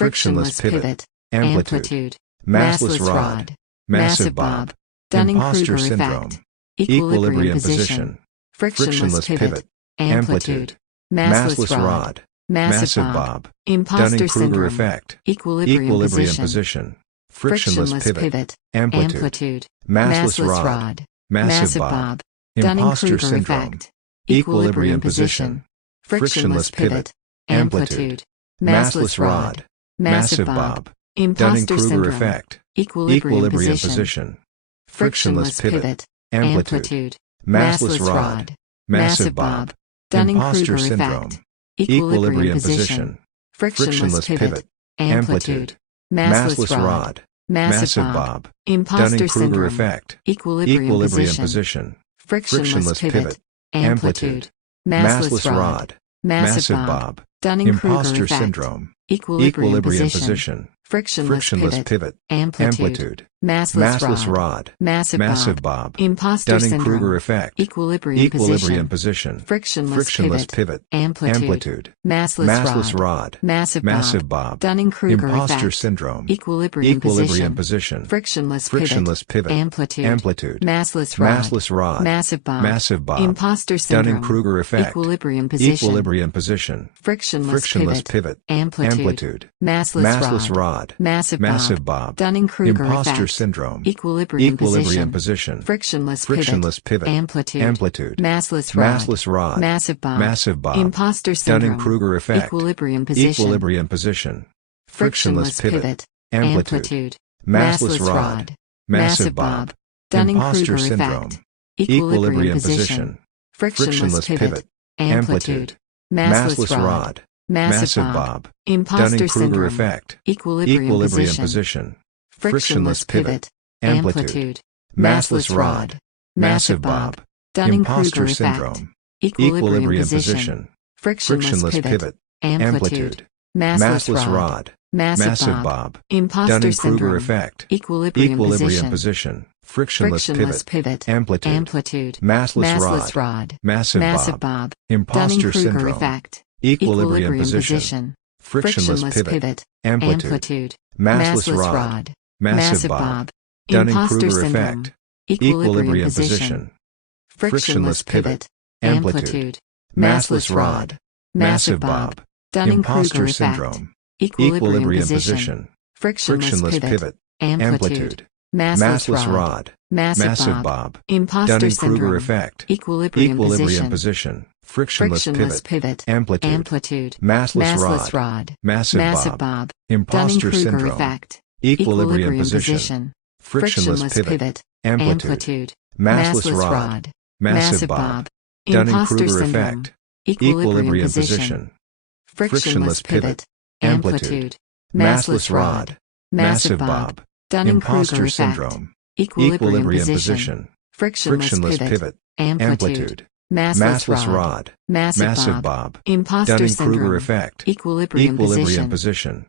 frictionless pivot, amplitude, massless rod, massive bob, Dunning-Kruger syndrome, equilibrium position, frictionless pivot, amplitude, massless rod, massive bob, Dunning-Kruger effect, equilibrium position, frictionless pivot, amplitude, massless rod, massive bob, imposter syndrome, equilibrium position, frictionless pivot, amplitude, massless rod, massive bob, Dunning-Kruger effect, equilibrium position, frictionless pivot, amplitude, massless rod, massive bob, imposter syndrome, equilibrium position, frictionless pivot, amplitude, massless rod, massive bob, Dunning-Kruger effect, equilibrium position, frictionless pivot, amplitude, massless rod, massive bob, imposter syndrome, equilibrium position, frictionless pivot, amplitude, massless rod, massive bob, Dunning-Kruger effect, equilibrium position, frictionless pivot, amplitude, massless rod, massive bob, Dunning-Kruger imposter effect, syndrome, equilibrium position, frictionless pivot, amplitude, massless rod, massive bob, imposter syndrome, Dunning-Kruger effect, equilibrium position, frictionless pivot, amplitude, massless rod, massive bob, Dunning-Kruger imposter effect, syndrome, equilibrium position, frictionless pivot, amplitude, massless rod, massive bob, imposter syndrome, Dunning-Kruger effect, equilibrium position, frictionless pivot, amplitude, massless rod, massive bob, Dunning-Kruger imposter syndrome, effect, equilibrium position, frictionless pivot, amplitude, massless rod, massive bob, imposter Dunning-Kruger syndrome, effect, equilibrium position, frictionless pivot, amplitude, massless rod, massive bob, Dunning-Kruger imposter effect, syndrome, equilibrium position, frictionless pivot, amplitude, massless rod, massive bob, imposter Dunning-Kruger syndrome, effect, equilibrium position, frictionless pivot, amplitude, massless rod, massive bob, imposter Dunning-Kruger syndrome, effect, equilibrium position, frictionless pivot, amplitude, massless rod, massive bob, imposter Dunning-Kruger syndrome, effect, equilibrium position, frictionless pivot, amplitude, massless rod, massive bob, Dunning-Kruger imposter effect, syndrome, equilibrium position, frictionless pivot, amplitude, massless rod, massive bob, imposter Dunning-Kruger syndrome, effect, equilibrium position, frictionless pivot, amplitude, rod, massless rod, massive bob, imposter Dunning-Kruger syndrome, effect, equilibrium position, frictionless pivot, amplitude, massless rod, massive bob, imposter Dunning-Kruger syndrome, effect, equilibrium position, frictionless pivot, amplitude, massless rod, massive bob, Dunning-Kruger imposter effect, syndrome, equilibrium position, position, frictionless pivot, amplitude, massless rod, massive bob, imposter Dunning-Kruger syndrome, effect, equilibrium position, position,